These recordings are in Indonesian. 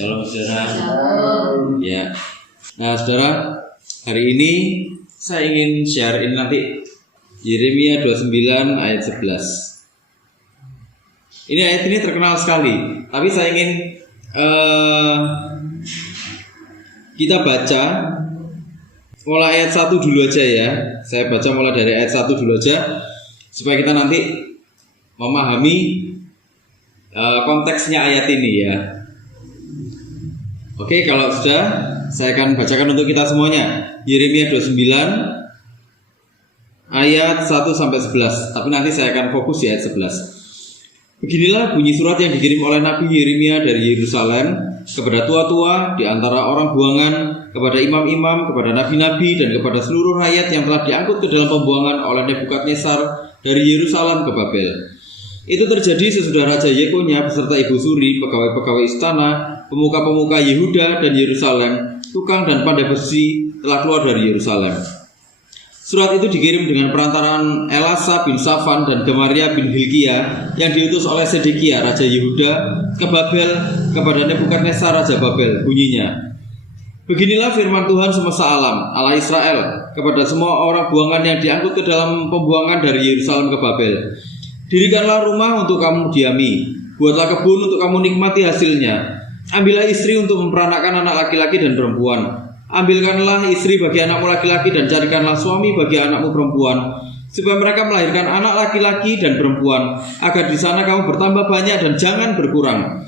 Shalom saudara. Ya. Nah saudara, hari ini saya ingin share ini nanti Yeremia 29 ayat 11. Ini ayat ini terkenal sekali, tapi saya ingin kita baca mulai ayat 1 dulu aja ya. Saya baca mulai dari ayat 1 dulu aja supaya kita nanti memahami konteksnya ayat ini ya. Oke, kalau sudah saya akan bacakan untuk kita semuanya. Yeremia 29 ayat 1 sampai 11. Tapi nanti saya akan fokus di ayat 11. Beginilah bunyi surat yang dikirim oleh Nabi Yeremia dari Yerusalem kepada tua-tua di antara orang buangan, kepada imam-imam, kepada nabi-nabi, dan kepada seluruh rakyat yang telah diangkut ke dalam pembuangan oleh Nebukadnezar dari Yerusalem ke Babel. Itu terjadi sesudah Raja Yekonya beserta ibu suri, pegawai-pegawai istana, pemuka-pemuka Yehuda dan Yerusalem, tukang dan pandai besi telah keluar dari Yerusalem. Surat itu dikirim dengan perantaraan Elasa bin Safan dan Gemaria bin Hilkia yang diutus oleh Sedekia Raja Yehuda ke Babel kepada Nebukadnezar Raja Babel. Bunyinya, beginilah firman Tuhan semesta alam, Allah Israel, kepada semua orang buangan yang diangkut ke dalam pembuangan dari Yerusalem ke Babel. Dirikanlah rumah untuk kamu diami, buatlah kebun untuk kamu nikmati hasilnya. Ambillah istri untuk memperanakkan anak laki-laki dan perempuan. Ambilkanlah istri bagi anakmu laki-laki dan carikanlah suami bagi anakmu perempuan, supaya mereka melahirkan anak laki-laki dan perempuan, agar di sana kamu bertambah banyak dan jangan berkurang.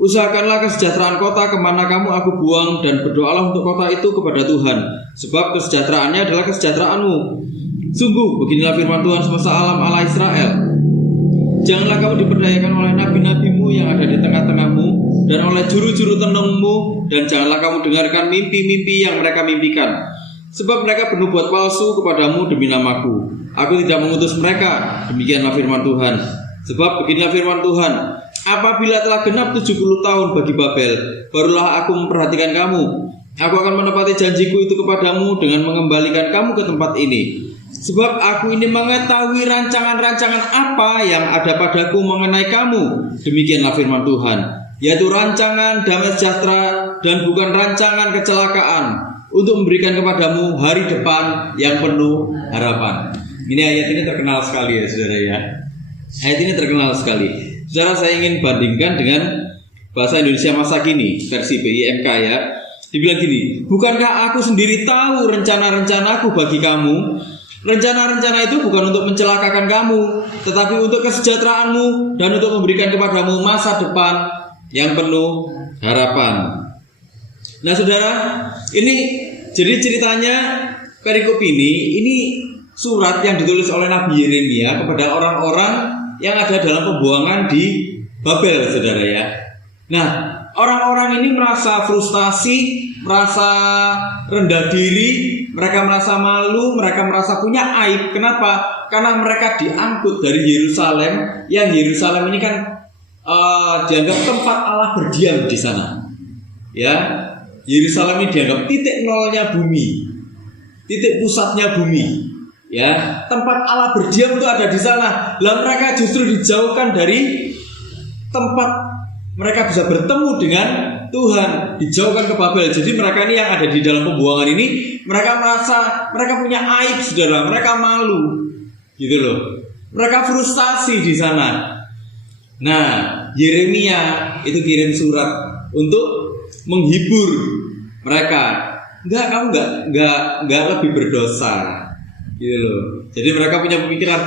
Usahakanlah kesejahteraan kota kemana kamu aku buang, dan berdoalah untuk kota itu kepada Tuhan, sebab kesejahteraannya adalah kesejahteraanmu. Sungguh beginilah firman Tuhan semesta alam, Allah Israel. Janganlah kamu diperdayakan oleh nabi-nabimu yang ada di tengah-tengahmu dan oleh juru-juru tenungmu, dan janganlah kamu dengarkan mimpi-mimpi yang mereka mimpikan, sebab mereka bernubuat palsu kepadamu demi namaku. Aku tidak mengutus mereka, demikianlah firman Tuhan. Sebab beginilah firman Tuhan, apabila telah genap 70 tahun bagi Babel, barulah aku memperhatikan kamu. Aku akan menepati janjiku itu kepadamu dengan mengembalikan kamu ke tempat ini. Sebab aku ini mengetahui rancangan-rancangan apa yang ada padaku mengenai kamu, demikianlah firman Tuhan, yaitu rancangan damai sejahtera dan bukan rancangan kecelakaan, untuk memberikan kepadamu hari depan yang penuh harapan. Ini ayat ini terkenal sekali ya saudara ya. Ayat ini terkenal sekali. Saudara, saya ingin bandingkan dengan bahasa Indonesia masa kini versi BIMK ya. Dibilang gini, bukankah aku sendiri tahu rencana-rencanaku bagi kamu? Rencana-rencana itu bukan untuk mencelakakan kamu, tetapi untuk kesejahteraanmu dan untuk memberikan kepadamu masa depan yang penuh harapan. Nah saudara, ini jadi ceritanya perikop ini surat yang ditulis oleh Nabi Yeremia kepada orang-orang yang ada dalam pembuangan di Babel, saudara ya. Nah, orang-orang ini merasa frustasi, merasa rendah diri, mereka merasa malu, mereka merasa punya aib. Kenapa? Karena mereka diangkut dari Yerusalem, yang Yerusalem ini kan dianggap tempat Allah berdiam di sana. Ya, Yerusalem ini dianggap titik nolnya bumi, titik pusatnya bumi. Ya, tempat Allah berdiam itu ada di sana. Lah mereka justru dijauhkan dari tempat mereka bisa bertemu dengan Tuhan, dijauhkan ke Babel. Jadi mereka ini yang ada di dalam pembuangan ini, mereka merasa mereka punya aib, saudara. Mereka malu, gitu loh. Mereka frustasi di sana. Nah, Yeremia itu kirim surat untuk menghibur mereka. Kamu enggak lebih berdosa, gitu loh. Jadi mereka punya pemikiran,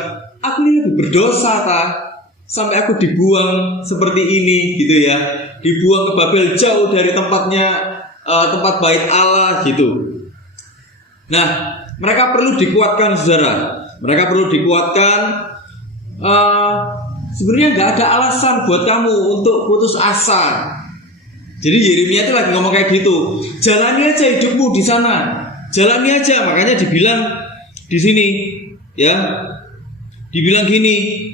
aku ini lebih berdosa sampai aku dibuang seperti ini, gitu ya. Dibuang ke Babel jauh dari tempatnya, tempat bait Allah gitu. Nah, mereka perlu dikuatkan, saudara. Mereka perlu dikuatkan. Sebenarnya nggak ada alasan buat kamu untuk putus asa. Jadi Yeremia itu lagi ngomong kayak gitu. Jalani aja hidupmu di sana. Jalani aja. Makanya dibilang di sini, ya, dibilang gini.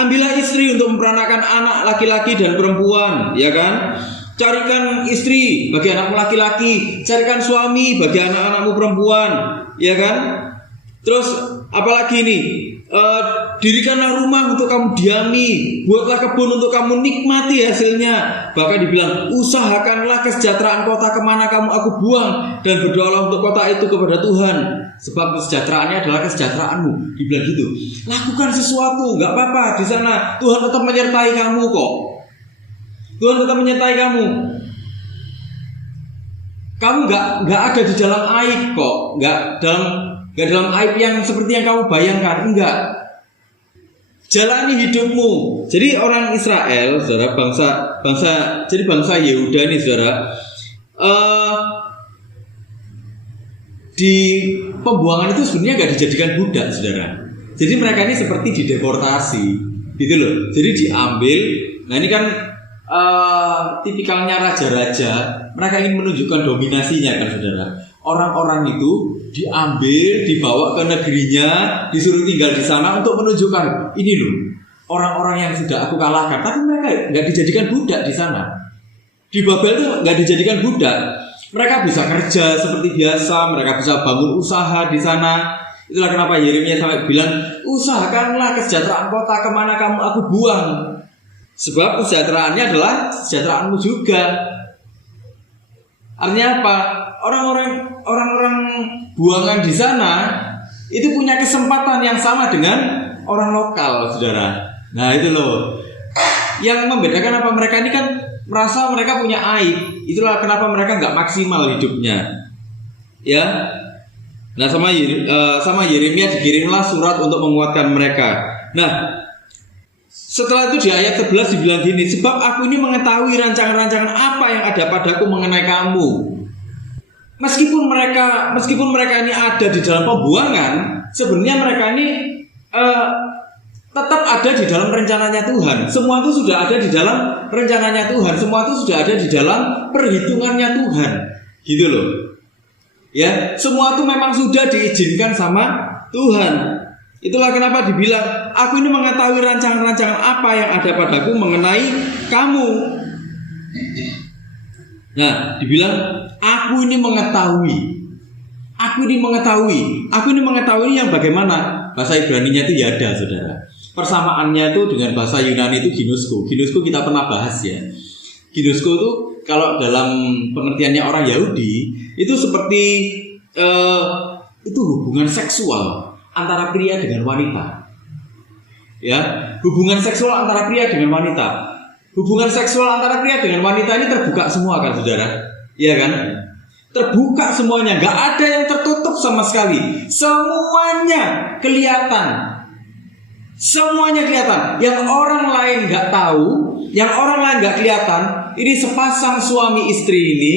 Ambillah istri untuk memperanakkan anak laki-laki dan perempuan, ya kan? Carikan istri bagi anakmu laki-laki, carikan suami bagi anak-anakmu perempuan, ya kan? Terus apalagi ini? Dirikanlah rumah untuk kamu diami, buatlah kebun untuk kamu nikmati hasilnya. Bahkan dibilang, usahakanlah kesejahteraan kota kemana kamu aku buang, dan berdoalah untuk kota itu kepada Tuhan, sebab kesejahteraannya adalah kesejahteraanmu. Dibilang gitu. Lakukan sesuatu, nggak apa-apa di sana. Tuhan tetap menyertai kamu kok. Tuhan tetap menyertai kamu. Kamu nggak ada di dalam aib kok, nggak dalam aib yang seperti yang kamu bayangkan, enggak. Jalani hidupmu. Jadi orang Israel, saudara, bangsa Yehuda nih, saudara, di pembuangan itu sebenarnya nggak dijadikan budak, saudara. Jadi mereka ini seperti dideportasi, gitu loh. Jadi diambil. Nah ini kan tipikalnya raja-raja, mereka ingin menunjukkan dominasinya kan, saudara. Orang-orang itu diambil, dibawa ke negerinya, disuruh tinggal di sana untuk menunjukkan, ini loh orang-orang yang sudah aku kalahkan. Tapi mereka nggak dijadikan budak di sana. Di Babel itu nggak dijadikan budak. Mereka bisa kerja seperti biasa, mereka bisa bangun usaha di sana. Itulah kenapa Yeremia sampai bilang, usahakanlah kesejahteraan kota kemana kamu aku buang, sebab kesejahteraannya adalah kesejahteraanmu juga. Artinya apa? Orang-orang buangan di sana itu punya kesempatan yang sama dengan orang lokal, saudara. Nah itu loh. Yang membedakan apa, mereka ini kan merasa mereka punya aib. Itulah kenapa mereka nggak maksimal hidupnya. Ya. Nah sama Yeremia dikirimlah surat untuk menguatkan mereka. Nah setelah itu di ayat 11 dibilang gini, sebab aku ini mengetahui rancangan-rancangan apa yang ada padaku mengenai kamu. Meskipun mereka ini ada di dalam pembuangan, sebenarnya mereka ini tetap ada di dalam rencananya Tuhan. Semua itu sudah ada di dalam rencananya Tuhan. Semua itu sudah ada di dalam perhitungannya Tuhan. Gitu loh. Ya, semua itu memang sudah diizinkan sama Tuhan. Itulah kenapa dibilang, aku ini mengetahui rancangan-rancangan apa yang ada padaku mengenai kamu. Nah, dibilang aku ini mengetahui. Aku ini mengetahui yang bagaimana? Bahasa Ibraninya itu yada, saudara. Persamaannya itu dengan bahasa Yunani itu ginosko. Ginosko kita pernah bahas ya. Ginosko itu kalau dalam pengertiannya orang Yahudi itu seperti itu hubungan seksual antara pria dengan wanita. Ya, hubungan seksual antara pria dengan wanita. Hubungan seksual antara pria dengan wanita ini terbuka semua kan, saudara? Iya kan? Terbuka semuanya, nggak ada yang tertutup sama sekali. Semuanya kelihatan. Semuanya kelihatan. Yang orang lain nggak tahu, yang orang lain nggak kelihatan. Ini sepasang suami istri ini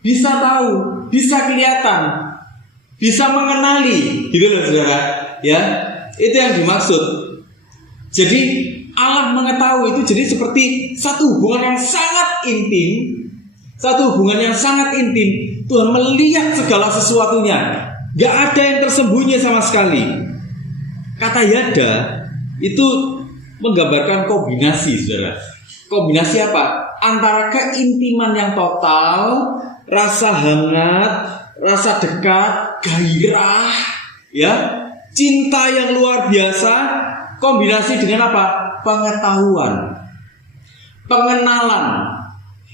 bisa tahu, bisa kelihatan, bisa mengenali, gitu loh, saudara. Ya, itu yang dimaksud. Jadi Allah mengetahui itu jadi seperti satu hubungan yang sangat intim. Satu hubungan yang sangat intim. Tuhan melihat segala sesuatunya. Gak ada yang tersembunyi sama sekali. Kata yada itu menggambarkan kombinasi, saudara. Kombinasi apa? Antara keintiman yang total, rasa hangat, rasa dekat, gairah, ya, cinta yang luar biasa, kombinasi dengan apa? Pengetahuan, pengenalan,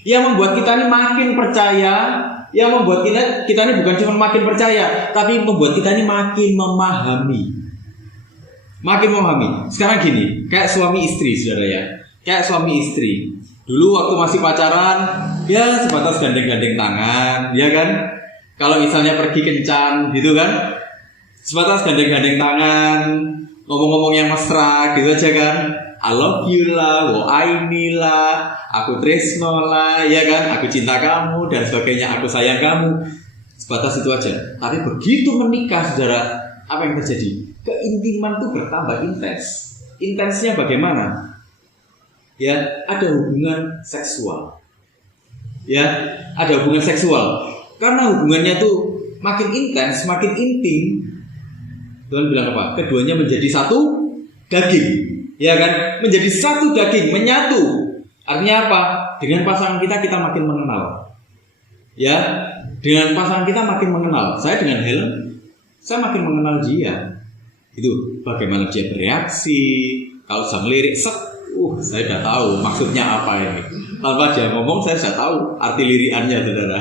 yang membuat kita ini makin percaya, yang membuat kita ini bukan cuma makin percaya, tapi membuat kita ini makin memahami. Sekarang gini, kayak suami istri, saudara ya, kayak suami istri. Dulu waktu masih pacaran, ya sebatas gandeng-gandeng tangan, ya kan? Kalau misalnya pergi kencan, gitu kan? Sebatas gandeng-gandeng tangan, ngomong-ngomong yang mesra, gitu aja kan? I love you lah, I need lah, aku tresno lah, ya kan? Aku cinta kamu dan sebagainya, aku sayang kamu. Sebatas itu aja. Tapi begitu menikah, saudara, apa yang terjadi? Keintiman itu bertambah intens. Intensnya bagaimana? Ya, ada hubungan seksual. Ya, ada hubungan seksual. Karena hubungannya tuh makin intens, makin intim. Tuhan bilang apa? Keduanya menjadi satu daging. Ya kan, menjadi satu daging, menyatu. Artinya apa? Dengan pasangan kita makin mengenal. Ya, dengan pasangan kita makin mengenal. Saya dengan Helen, saya makin mengenal dia. Itu bagaimana dia bereaksi. Kalau saya ngelirik, saya sudah tahu maksudnya apa ini. Tanpa dia ngomong, saya sudah tahu arti lirikannya, saudara.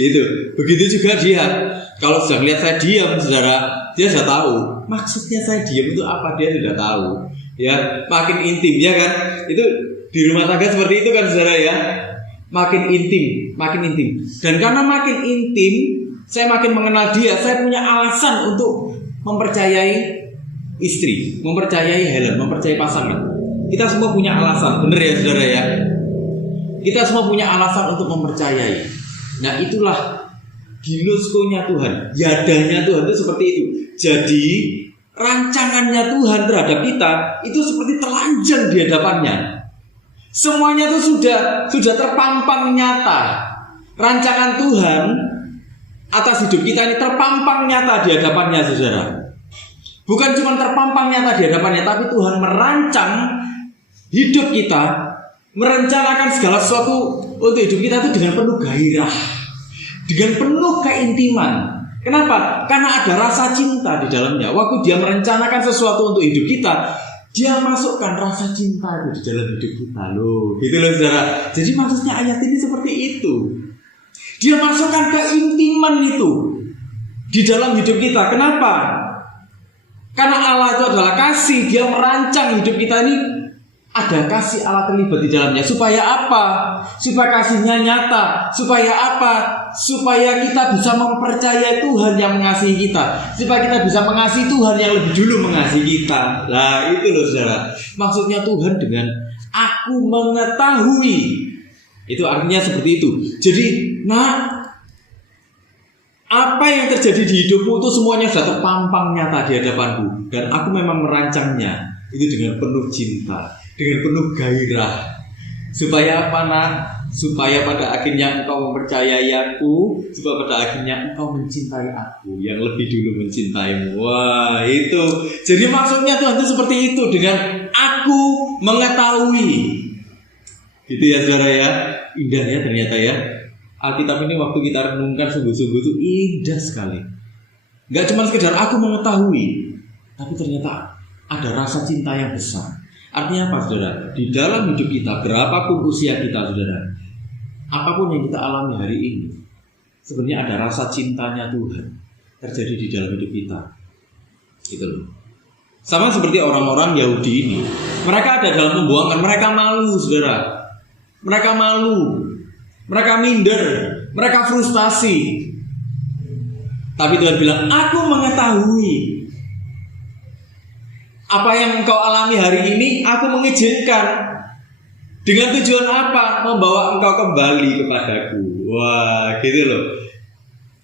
Itu. Begitu juga dia. Kalau sudah melihat saya diam, saudara, dia sudah tahu maksudnya saya diam itu apa, dia sudah tahu. Ya, makin intim, ya kan? Itu di rumah tangga seperti itu kan, saudara ya. Makin intim. Dan karena makin intim, saya makin mengenal dia, saya punya alasan untuk mempercayai istri, mempercayai Helen, mempercayai pasangan. Kita semua punya alasan, benar ya saudara ya? Kita semua punya alasan untuk mempercayai. Nah itulah ginoskonya Tuhan, yadanya Tuhan itu seperti itu. Jadi rancangannya Tuhan terhadap kita itu seperti telanjang di hadapannya. Semuanya itu sudah terpampang nyata. Rancangan Tuhan atas hidup kita ini terpampang nyata di hadapannya, saudara. Bukan cuma terpampang nyata di hadapannya, tapi Tuhan merancang hidup kita, merencanakan segala sesuatu untuk hidup kita itu dengan penuh gairah, dengan penuh keintiman. Kenapa? Karena ada rasa cinta di dalamnya. Waktu dia merencanakan sesuatu untuk hidup kita, dia masukkan rasa cinta itu di dalam hidup kita. Loh, gitu loh saudara. Jadi maksudnya ayat ini seperti itu. Dia masukkan keintiman itu di dalam hidup kita. Kenapa? Karena Allah itu adalah kasih. Dia merancang hidup kita ini ada kasih Allah terlibat di dalamnya. Supaya apa? Supaya kasihnya nyata. Supaya apa? Supaya kita bisa mempercayai Tuhan yang mengasihi kita. Supaya kita bisa mengasihi Tuhan yang lebih dulu mengasihi kita. Nah itu loh saudara. Maksudnya Tuhan dengan aku mengetahui. Itu artinya seperti itu. Jadi apa yang terjadi di hidupmu itu semuanya sudah terpampang nyata di hadapanku. Dan aku memang merancangnya itu dengan penuh cinta, dengan penuh gairah. Supaya apa nak? Supaya pada akhirnya engkau mempercayai aku, supaya pada akhirnya engkau mencintai aku yang lebih dulu mencintaimu. Wah itu. Jadi maksudnya Tuhan itu seperti itu, dengan aku mengetahui. Gitu ya saudara ya. Indah ya ternyata ya. Alkitab ini waktu kita renungkan sungguh-sungguh itu indah sekali. Gak cuma sekedar aku mengetahui, tapi ternyata ada rasa cinta yang besar. Artinya apa saudara? Di dalam hidup kita, berapapun usia kita saudara, apapun yang kita alami hari ini, sebenarnya ada rasa cintanya Tuhan terjadi di dalam hidup kita. Gitu loh. Sama seperti orang-orang Yahudi ini. Mereka ada dalam pembuangan, mereka malu saudara. Mereka malu. Mereka minder, mereka frustasi. Tapi Tuhan bilang, aku mengetahui apa yang engkau alami hari ini, aku mengizinkan. Dengan tujuan apa? Membawa engkau kembali kepadaku. Wah, gitu loh.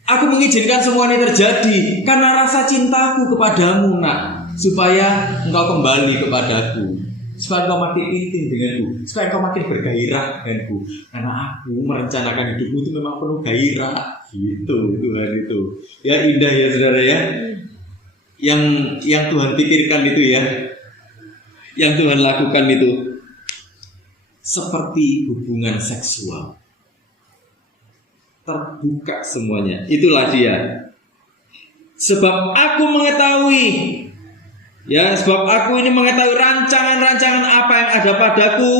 Aku mengizinkan semua ini terjadi karena rasa cintaku kepadamu nak, supaya engkau kembali kepadaku. Supaya engkau makin intim denganku, supaya engkau makin bergairah denganku. Karena aku merencanakan hidupmu itu memang penuh gairah. Gitu Tuhan itu. Ya indah ya saudara ya. Yang Tuhan pikirkan itu ya, yang Tuhan lakukan itu seperti hubungan seksual, terbuka semuanya. Itulah dia. Sebab aku mengetahui. Ya, sebab aku ini mengetahui rancangan-rancangan apa yang ada padaku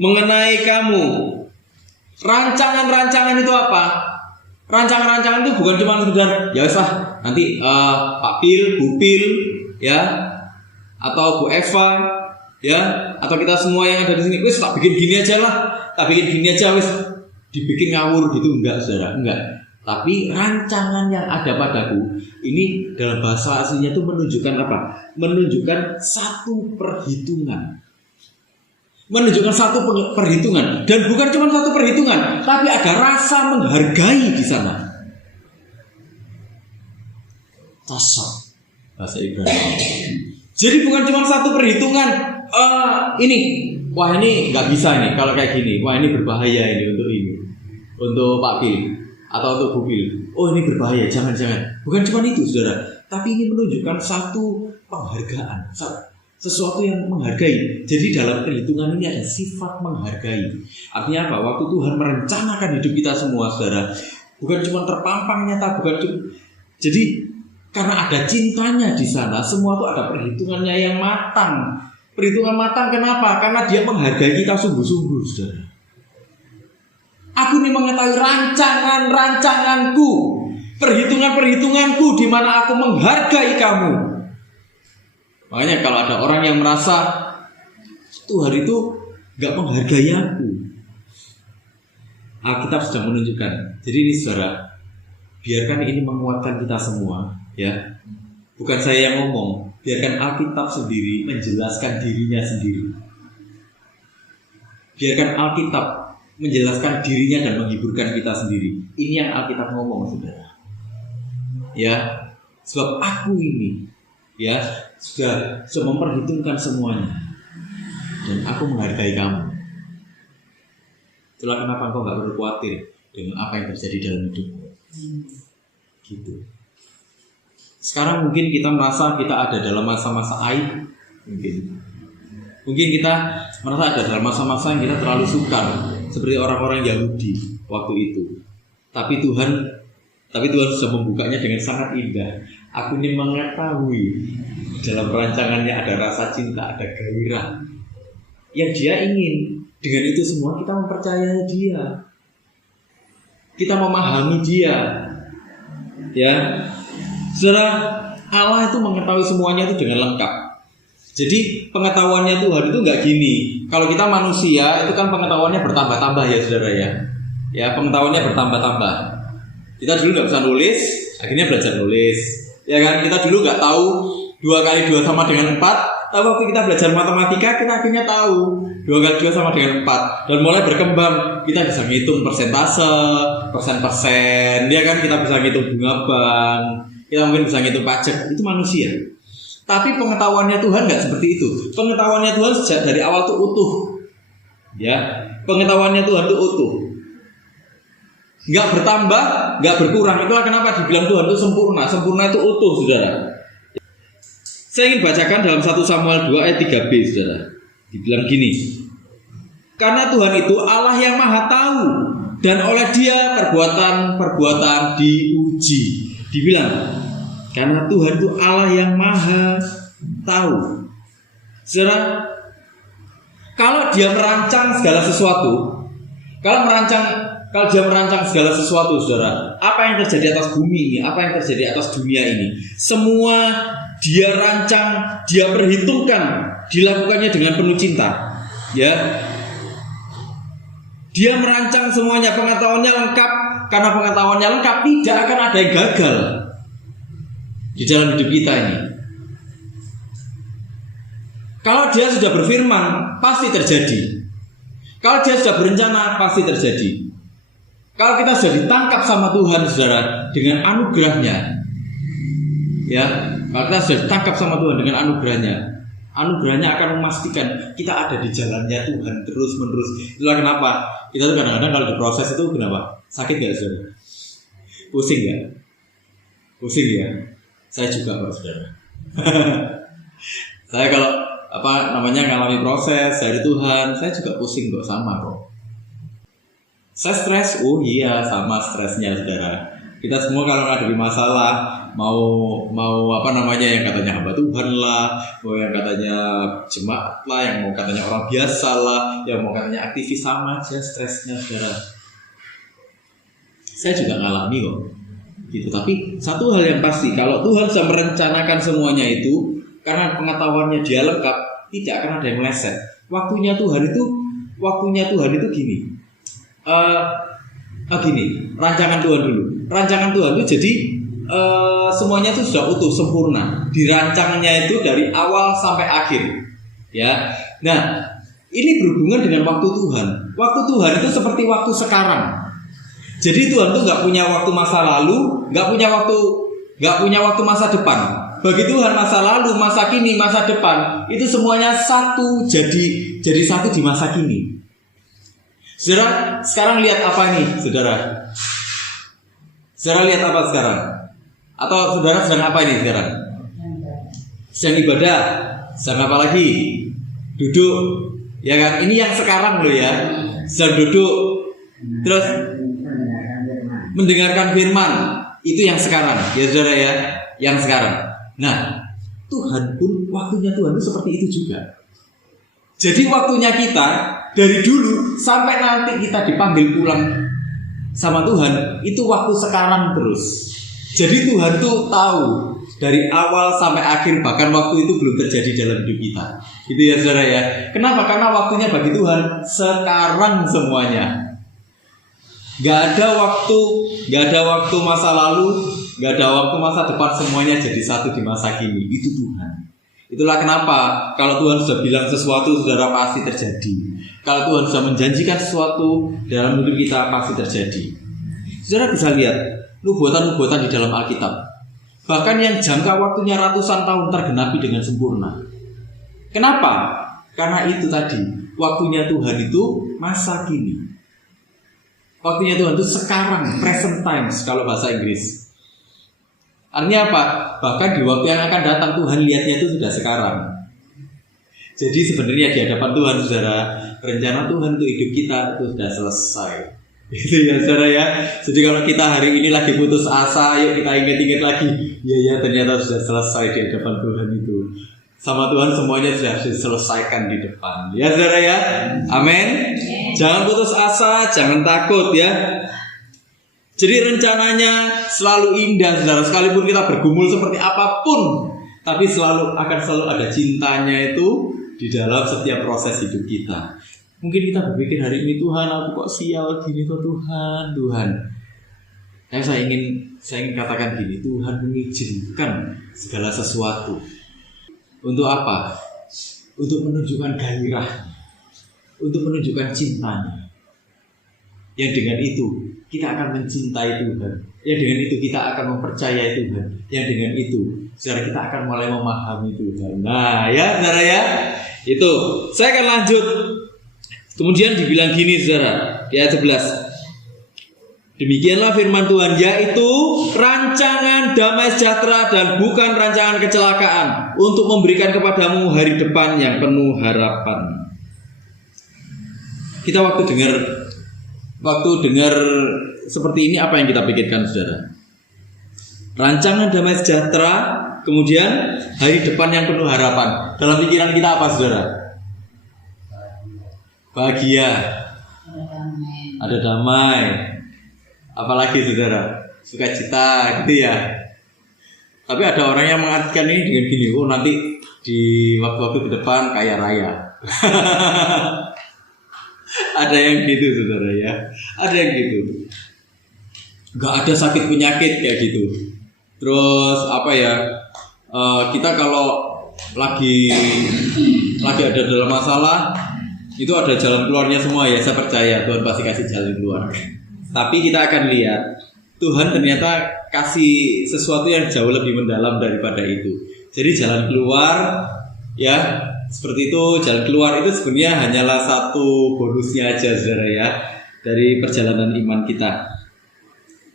mengenai kamu. Rancangan-rancangan itu apa? Rancangan-rancangan itu bukan cuma sekedar ya wes lah nanti Pak Pil, Bu Pil, ya, atau Bu Eva, ya, atau kita semua yang ada di sini, wes tak bikin gini aja lah, tak bikin gini aja wes, dibikin ngawur gitu, enggak saudara, enggak. Tapi rancangan yang ada padaku ini dalam bahasa aslinya itu menunjukkan apa? Menunjukkan satu perhitungan. Menunjukkan satu perhitungan. Dan bukan cuma satu perhitungan, tapi ada rasa menghargai di sana. Tasawuf bahasa Ibrani. Jadi bukan cuma satu perhitungan. Wah ini nggak bisa nih kalau kayak gini. Wah ini berbahaya ini, untuk Pak Pil atau untuk Bu Pil. Oh ini berbahaya, jangan-jangan. Bukan cuma itu saudara, tapi ini menunjukkan satu penghargaan, sesuatu yang menghargai. Jadi dalam perhitungan ini ada sifat menghargai. Artinya apa? Waktu Tuhan merencanakan hidup kita semua saudara, bukan cuma terpampang nyata, bukan cuma. Jadi Karena ada cintanya di sana, semua itu ada perhitungannya yang matang. Perhitungan matang kenapa? Karena dia menghargai kita sungguh-sungguh, saudara. Aku ini mengetahui rancangan-rancanganku, perhitungan-perhitunganku di mana aku menghargai kamu. Makanya kalau ada orang yang merasa Tuhan itu gak menghargai aku, Alkitab sudah menunjukkan. Jadi ini saudara, biarkan ini menguatkan kita semua, ya. Bukan saya yang ngomong, biarkan Alkitab sendiri menjelaskan dirinya sendiri. Biarkan Alkitab menjelaskan dirinya dan menghiburkan kita sendiri. Ini yang Alkitab ngomong, saudara. Ya, sebab aku ini, ya, sudah memperhitungkan semuanya, dan aku menghargai kamu. Itulah kenapa engkau gak perlu khawatir dengan apa yang terjadi dalam hidupmu. Gitu. Sekarang mungkin kita merasa kita ada dalam masa-masa aib. Mungkin kita merasa ada dalam masa-masa yang kita terlalu sukar, seperti orang-orang Yahudi waktu itu. Tapi Tuhan sudah membukanya dengan sangat indah. Aku ini mengetahui dalam perancangannya ada rasa cinta, ada gairah yang dia ingin. Dengan itu semua kita mempercayai dia, kita memahami dia. Ya, saudara, Allah itu mengetahui semuanya itu dengan lengkap. Jadi pengetahuannya Tuhan itu nggak gini. Kalau kita manusia itu kan pengetahuannya bertambah-tambah ya saudara ya. Ya, pengetahuannya bertambah-tambah. Kita dulu nggak bisa nulis, akhirnya belajar nulis. Ya kan, kita dulu nggak tahu 2 kali 2 sama dengan 4. Tapi waktu kita belajar matematika, kita akhirnya tahu 2 kali 2 sama dengan 4. Dan mulai berkembang, kita bisa ngitung persentase, persen-persen. Ya kan, kita bisa ngitung bunga bank, kita mungkin bisa ngitung pajak. Itu manusia. Tapi pengetahuannya Tuhan nggak seperti itu. Pengetahuannya Tuhan sejak dari awal itu utuh. Ya, pengetahuannya Tuhan itu utuh. Nggak bertambah, nggak berkurang. Itulah kenapa dibilang Tuhan itu sempurna. Sempurna itu utuh, saudara. Saya ingin bacakan dalam 1 Samuel 2 ayat 3b, saudara. Dibilang gini, karena Tuhan itu Allah yang maha tahu, dan oleh dia perbuatan-perbuatan diuji. Dibilang, karena Tuhan itu Allah yang maha tahu. Saudara, kalau dia merancang segala sesuatu, kalau dia merancang segala sesuatu, saudara, apa yang terjadi atas bumi ini, apa yang terjadi atas dunia ini, semua dia rancang, dia perhitungkan, dilakukannya dengan penuh cinta. Ya, dia merancang semuanya, pengetahuannya lengkap. Karena pengetahuannya lengkap, tidak akan ada yang gagal di dalam hidup kita ini. Kalau dia sudah berfirman, pasti terjadi. Kalau dia sudah berencana, pasti terjadi. Kalau kita sudah ditangkap sama Tuhan, saudara, dengan anugerahnya, ya, kalau kita sudah ditangkap sama Tuhan dengan anugerahnya akan memastikan kita ada di jalannya Tuhan terus menerus. Itulah kenapa kita tuh kadang-kadang kalau diproses itu kenapa? Sakit gak, saudara? Pusing gak? Pusing ya? Saya juga, Pak, saudara. Saya kalau ngalami proses dari Tuhan, saya juga pusing kok, sama kok. Saya stres, oh iya sama stresnya, saudara. Kita semua kalau ngadepi masalah, mau yang katanya hamba Tuhan lah, mau yang katanya jemaat lah, yang mau katanya orang biasa lah, yang mau katanya aktivis, sama aja stresnya, saudara. Saya juga ngalami kok, gitu. Tapi satu hal yang pasti, kalau Tuhan sudah merencanakan semuanya itu, karena pengetahuannya dia lengkap, tidak akan ada yang meleset. Waktunya Tuhan itu gini. Rancangan Tuhan dulu. Rancangan Tuhan itu jadi semuanya itu sudah utuh, sempurna. Dirancangnya itu dari awal sampai akhir. Ya. Nah, ini berhubungan dengan waktu Tuhan. Waktu Tuhan itu seperti waktu sekarang. Jadi Tuhan tuh nggak punya waktu masa lalu, nggak punya waktu masa depan. Bagi Tuhan masa lalu, masa kini, masa depan itu semuanya satu, jadi satu di masa kini. Saudara, sekarang lihat apa nih, saudara? Saudara lihat apa sekarang? Atau saudara sedang apa ini sekarang? Sedang ibadah, sedang apa lagi? Duduk, ya kan? Ini yang sekarang loh ya. Sedang duduk, terus mendengarkan firman, itu yang sekarang, ya saudara ya. yang sekarang. Nah, Tuhan pun, waktunya Tuhan itu seperti itu juga. Jadi waktunya kita dari dulu sampai nanti kita dipanggil pulang sama Tuhan, itu waktu sekarang terus. Jadi Tuhan tuh tahu dari awal sampai akhir, bahkan waktu itu belum terjadi dalam hidup kita. Gitu ya saudara ya. Kenapa? Karena waktunya bagi Tuhan sekarang semuanya. Gak ada waktu masa lalu, gak ada waktu masa depan, semuanya jadi satu di masa kini. Itu Tuhan. Itulah kenapa kalau Tuhan sudah bilang sesuatu, saudara, pasti terjadi. Kalau Tuhan sudah menjanjikan sesuatu dalam hidup kita, pasti terjadi. Saudara bisa lihat nubuatan-nubuatan di dalam Alkitab, bahkan yang jangka waktunya ratusan tahun tergenapi dengan sempurna. Kenapa? Karena itu tadi, waktunya Tuhan itu masa kini. Waktunya Tuhan itu sekarang, present times kalau bahasa Inggris. Artinya apa? Bahkan di waktu yang akan datang Tuhan lihatnya itu sudah sekarang. Jadi sebenarnya di hadapan Tuhan, saudara, rencana Tuhan untuk hidup kita itu sudah selesai. Gitu ya saudara ya. Jadi kalau kita hari ini lagi putus asa, yuk kita ingat-ingat lagi, ya ternyata sudah selesai di hadapan Tuhan itu. Sama Tuhan semuanya sudah diselesaikan di depan. Ya saudara ya. Amin. Jangan putus asa, jangan takut ya. Jadi rencananya selalu indah, saudara. Sekalipun kita bergumul seperti apapun, tapi akan selalu ada cintanya itu di dalam setiap proses hidup kita. Mungkin kita berpikir hari ini, Tuhan, aku kok sial gini kok Tuhan. Saya ingin katakan gini, Tuhan mengizinkan segala sesuatu. Untuk apa? Untuk menunjukkan gairah, untuk menunjukkan cintanya. Yang dengan itu kita akan mencintai Tuhan. Yang dengan itu kita akan mempercayai Tuhan. Yang dengan itu saudara, kita akan mulai memahami Tuhan. Nah ya saudara ya, itu saya akan lanjut. Kemudian dibilang gini saudara, di ayat 11. Demikianlah firman Tuhan, yaitu rancangan damai sejahtera dan bukan rancangan kecelakaan, untuk memberikan kepadamu hari depan yang penuh harapan. Kita waktu dengar seperti ini, apa yang kita pikirkan saudara? Rancangan damai sejahtera, kemudian hari depan yang penuh harapan. Dalam pikiran kita apa saudara? Bahagia, ada damai. Apalagi saudara, sukacita gitu ya. Tapi ada orang yang mengartikan ini dengan gini, oh nanti di waktu-waktu ke depan kaya raya. Ada yang gitu saudara ya. Ada yang gitu. Gak ada sakit penyakit kayak gitu. Terus apa ya, kita kalau lagi ada dalam masalah, itu ada jalan keluarnya semua ya. Saya percaya Tuhan pasti kasih jalan keluar. Tapi kita akan lihat Tuhan ternyata kasih sesuatu yang jauh lebih mendalam daripada itu. Jadi jalan keluar ya seperti itu, jalan keluar itu sebenarnya hanyalah satu bonusnya aja saudara ya, dari perjalanan iman kita.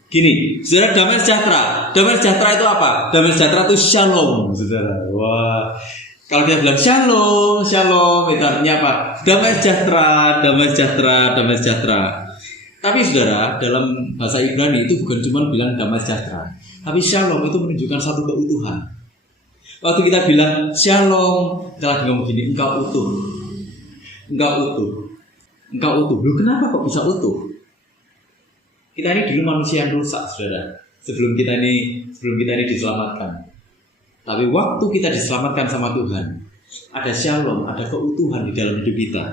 Gini, saudara, damai sejahtera. Damai sejahtera itu apa? Damai sejahtera itu shalom, saudara. Wah, kalau dia bilang shalom, itu artinya apa? Damai sejahtera, damai sejahtera, damai sejahtera. Tapi saudara, dalam bahasa Ibrani itu bukan cuma bilang damai sejahtera, tapi shalom itu menunjukkan satu keutuhan. Waktu kita bilang shalom, kita lagi ngomong gini, engkau utuh. Loh, kenapa kok bisa utuh? Kita ini dulu manusia yang rusak, saudara. Sebelum kita ini diselamatkan. Tapi waktu kita diselamatkan sama Tuhan, ada shalom, ada keutuhan di dalam hidup kita.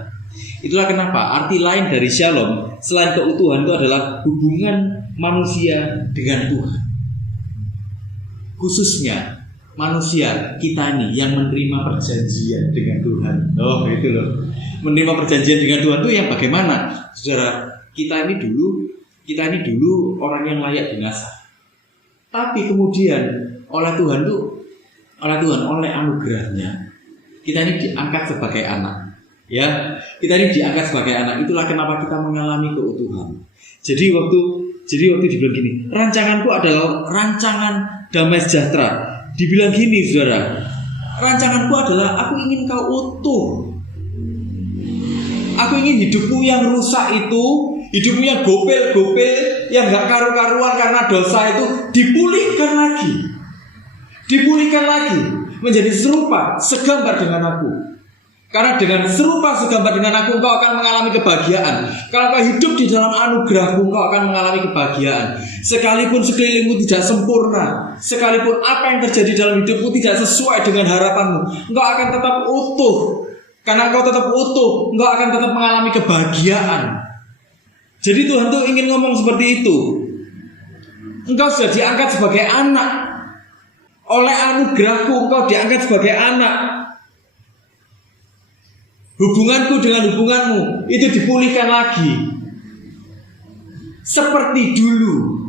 Itulah kenapa arti lain dari shalom selain keutuhan itu adalah hubungan manusia dengan Tuhan. Khususnya manusia kita ini yang menerima perjanjian dengan Tuhan. Oh itu loh, menerima perjanjian dengan Tuhan itu yang bagaimana? Saudara, kita ini dulu orang yang layak binasa. Tapi kemudian oleh anugerahnya kita ini diangkat sebagai anak. Ya, kita ini diangkat sebagai anak. Itulah kenapa kita mengalami keutuhan. Jadi waktu dibilang gini, rancanganku adalah rancangan damai sejahtera. Dibilang gini, saudara, rancanganku adalah aku ingin kau utuh. Aku ingin hidupmu yang rusak itu, hidupmu yang gopel-gopel, yang gak karu-karuan karena dosa itu dipulihkan lagi. dipulihkan lagi menjadi serupa segambar dengan aku. Karena dengan serupa segambar dengan aku, engkau akan mengalami kebahagiaan. Kalau kau hidup di dalam anugerahku, engkau akan mengalami kebahagiaan. Sekalipun sekelilingmu tidak sempurna, sekalipun apa yang terjadi dalam hidupmu tidak sesuai dengan harapanmu, engkau akan tetap utuh. Karena engkau tetap utuh, engkau akan tetap mengalami kebahagiaan. Jadi Tuhan tuh ingin ngomong seperti itu. Engkau sudah diangkat sebagai anak. Oleh anugerahku engkau diangkat sebagai anak. Hubunganku dengan hubunganmu itu dipulihkan lagi seperti dulu.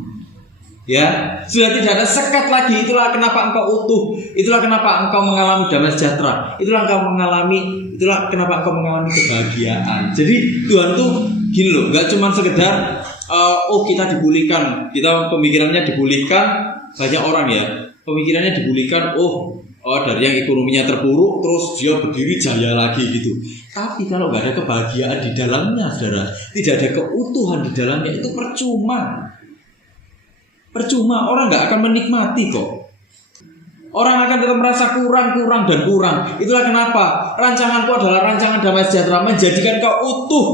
Ya, sudah tidak ada sekat lagi. Itulah kenapa engkau utuh. Itulah kenapa engkau mengalami damai sejahtera. Itulah kenapa engkau mengalami kebahagiaan. Jadi Tuhan tuh gini loh, gak cuma sekedar kita dipulihkan, kita pemikirannya dipulihkan. Banyak orang ya pemikirannya dipulihkan, dari yang ekonominya terpuruk terus dia berdiri jaya lagi gitu. Tapi kalau nggak ada kebahagiaan di dalamnya, saudara, tidak ada keutuhan di dalamnya, itu percuma. Orang nggak akan menikmati kok. Orang akan tetap merasa kurang dan kurang. Itulah kenapa rancanganku adalah rancangan damai sejahtera, menjadikan kau utuh.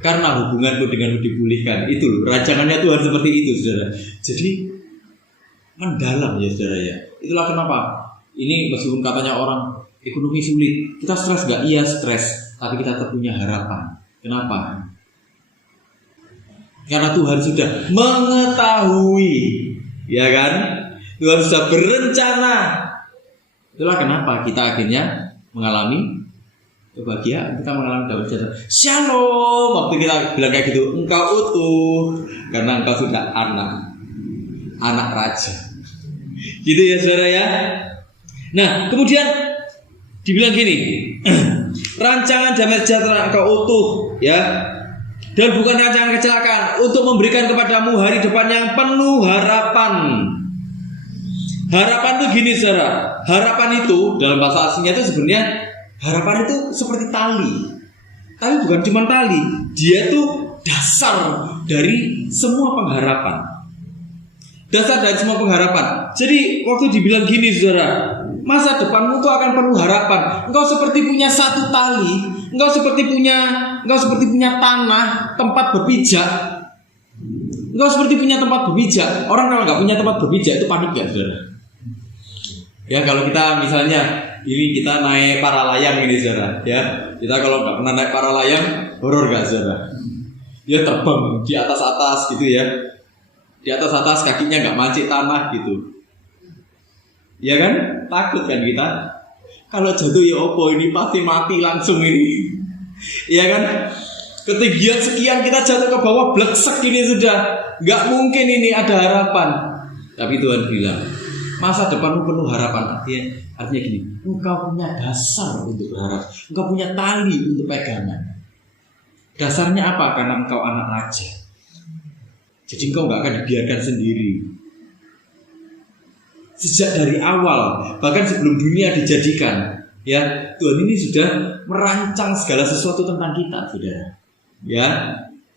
Karena hubunganku denganmu dipulihkan. Itu loh, rancangannya Tuhan seperti itu, saudara. Jadi mendalam ya, saudara ya. Itulah kenapa ini meskipun katanya orang ekonomi sulit, kita stres nggak? Iya stres, tapi kita tetap punya harapan. Kenapa? Karena Tuhan sudah mengetahui, ya kan? Tuhan sudah berencana. Itulah kenapa kita akhirnya mengalami kebahagiaan, kita mengalami damai sejahtera. Shalom. Waktu kita bilang kayak gitu, engkau utuh karena engkau sudah anak raja. Gitu ya, saudara ya. Nah, kemudian dibilang gini, rancangan damai sejahtera engkau utuh, ya. Dan bukan rancangan kecelakaan, untuk memberikan kepadamu hari depan yang penuh harapan. Harapan itu gini, saudara. Harapan itu dalam bahasa aslinya itu sebenarnya harapan itu seperti tali. Tapi bukan cuma tali, dia tuh dasar dari semua pengharapan. Dasar dari semua pengharapan. Jadi waktu dibilang gini, saudara, masa depanmu tuh akan penuh harapan. Engkau seperti punya satu tali, engkau seperti punya tanah, tempat berpijak. Engkau seperti punya tempat berpijak. Orang kalau nggak punya tempat berpijak itu panik ya, saudara. Ya kalau kita misalnya ini kita naik para layang ini, saudara, ya. Kita kalau nggak pernah naik para layang, horor nggak, saudara? Dia terbang di atas gitu ya. Di atas kakinya nggak mancik tanah gitu. Ya kan? Takut kan kita? Kalau jatuh ya opo ini pasti mati langsung ini. Ya kan? Ketinggian sekian kita jatuh ke bawah bleksek ini sudah. Nggak mungkin ini ada harapan. Tapi Tuhan bilang, masa depanmu penuh harapan. Artinya gini, engkau punya dasar untuk berharap, engkau punya tali untuk pegangan. Dasarnya apa? Karena engkau anak raja. Jadi engkau gak akan dibiarkan sendiri. Sejak dari awal, bahkan sebelum dunia dijadikan, ya, Tuhan ini sudah merancang segala sesuatu tentang kita, saudara. Ya,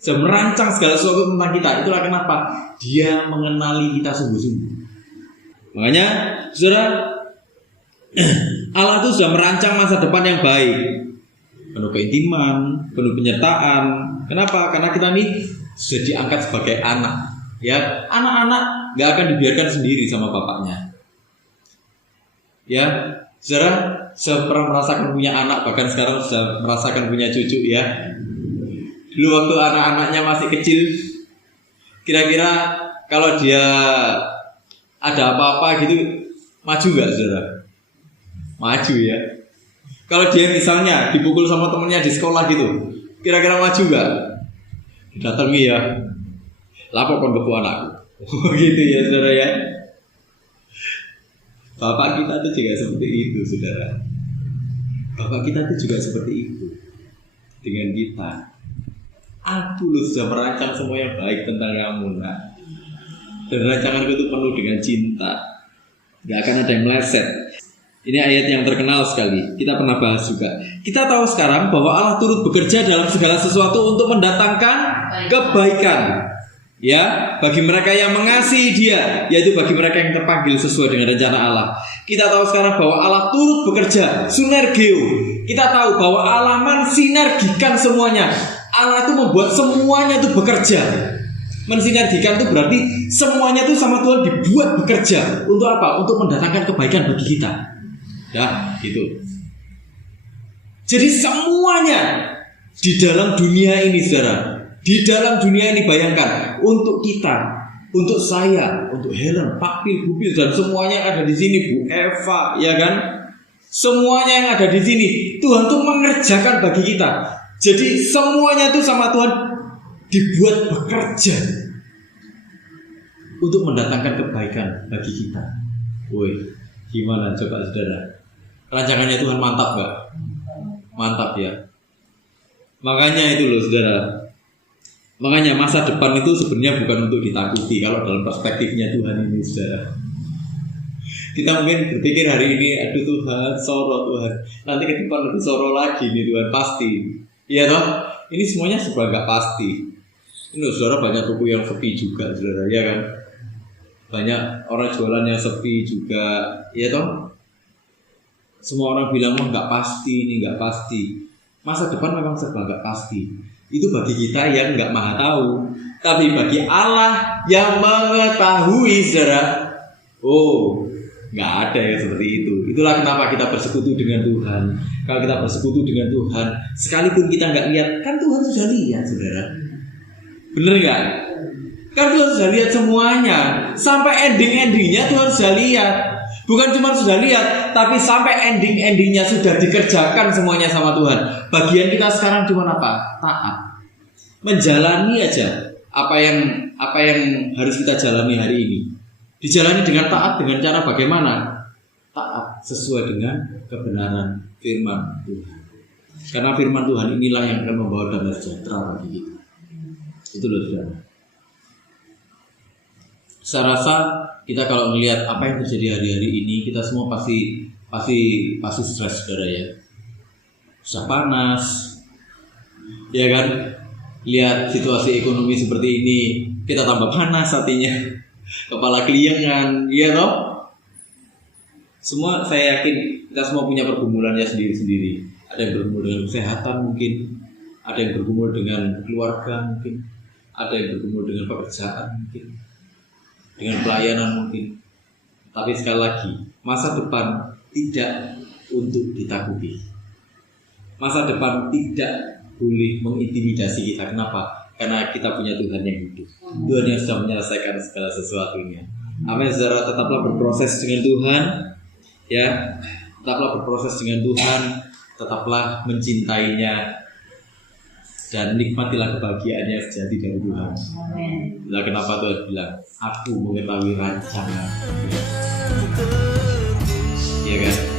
sudah merancang segala sesuatu tentang kita. Itulah kenapa Dia mengenali kita sungguh-sungguh. Makanya, saudara, Allah itu sudah merancang masa depan yang baik, penuh keintiman, penuh penyertaan. Kenapa? Karena kita ini sudah diangkat sebagai anak. Ya, anak-anak gak akan dibiarkan sendiri sama bapaknya. Ya, saudara, sudah pernah merasakan punya anak, bahkan sekarang sudah merasakan punya cucu ya. Dulu waktu anak-anaknya masih kecil, kira-kira kalau dia ada apa-apa gitu, maju gak, saudara? Maju ya. Kalau dia misalnya dipukul sama temennya di sekolah gitu, kira-kira maju gak? Datangi ya, lapor kon beku anakku. Gitu ya, saudara ya. Bapak kita itu juga seperti itu, saudara. Bapak kita itu juga seperti itu dengan kita. Aku lu sudah merancang semua yang baik tentang kamu, nak. Dan rancanganku itu penuh dengan cinta. Gak akan ada yang meleset. Ini ayat yang terkenal sekali. Kita pernah bahas juga. Kita tahu sekarang bahwa Allah turut bekerja dalam segala sesuatu untuk mendatangkan kebaikan. Ya, bagi mereka yang mengasihi Dia, yaitu bagi mereka yang terpanggil sesuai dengan rencana Allah. Kita tahu sekarang bahwa Allah turut bekerja, synergio. Kita tahu bahwa Allah mensinergikan semuanya. Allah itu membuat semuanya itu bekerja. Mensinergikan itu berarti semuanya itu sama Tuhan dibuat bekerja. Untuk apa? Untuk mendatangkan kebaikan bagi kita. Ya, gitu. Jadi semuanya di dalam dunia ini, saudara. Di dalam dunia ini bayangkan, untuk kita, untuk saya, untuk Helen, Pak Pil, Bu Pil, dan semuanya yang ada di sini, Bu Eva, ya kan? Semuanya yang ada di sini, Tuhan tuh mengerjakan bagi kita. Jadi semuanya tuh sama Tuhan dibuat bekerja untuk mendatangkan kebaikan bagi kita. Woi, gimana coba saudara? Rancangannya Tuhan mantap gak? Mantap ya. Makanya itu loh saudara. Makanya masa depan itu sebenarnya bukan untuk ditakuti kalau dalam perspektifnya Tuhan ini, saudara. Kita mungkin berpikir hari ini, aduh Tuhan, soro Tuhan. Nanti ke depan lebih soro lagi nih Tuhan, pasti. Iya toh? Ini semuanya serba gak pasti. Ini saudara banyak toko yang sepi juga, saudara, ya kan? Banyak orang jualan yang sepi juga, ya toh? Semua orang bilang, gak pasti, ini gak pasti. Masa depan memang serba gak pasti. Itu bagi kita yang nggak maha tahu. Tapi bagi Allah yang mengetahui, saudara, oh, nggak ada yang seperti itu. Itulah kenapa kita bersekutu dengan Tuhan. Kalau kita bersekutu dengan Tuhan, sekalipun kita nggak lihat, kan Tuhan sudah lihat, saudara. Bener nggak? Kan Tuhan sudah lihat semuanya. Sampai ending-endingnya Tuhan sudah lihat. Bukan cuma sudah lihat, tapi sampai ending-endingnya sudah dikerjakan semuanya sama Tuhan. Bagian kita sekarang cuma apa? Taat. Menjalani aja apa yang harus kita jalani hari ini. Dijalani dengan taat dengan cara bagaimana? Taat sesuai dengan kebenaran firman Tuhan. Karena firman Tuhan inilah yang akan membawa damai sejahtera bagi kita. Itu loh saudara. Saya rasa kita kalau melihat apa yang terjadi hari-hari ini, kita semua pasti stres, saudara ya. Susah panas, ya kan? Lihat situasi ekonomi seperti ini, kita tambah panas hatinya, kepala keliengan, ya toh? Semua saya yakin kita semua punya pergumulannya sendiri-sendiri. Ada yang bergumul dengan kesehatan mungkin, ada yang bergumul dengan keluarga mungkin, ada yang bergumul dengan pekerjaan mungkin, dengan pelayanan mungkin. Tapi sekali lagi, masa depan tidak untuk ditakuti. Masa depan tidak boleh mengintimidasi kita. Kenapa? Karena kita punya Tuhan yang hidup, Tuhan yang sudah menyelesaikan segala sesuatunya. Amin, saudara. Tetaplah berproses dengan Tuhan, ya. Tetaplah berproses dengan Tuhan, tetaplah mencintainya, dan nikmatilah kebahagiaan yang sejati dari Tuhan. Itulah kenapa Tuhan bilang, aku mengetahui rancangan, ya kan?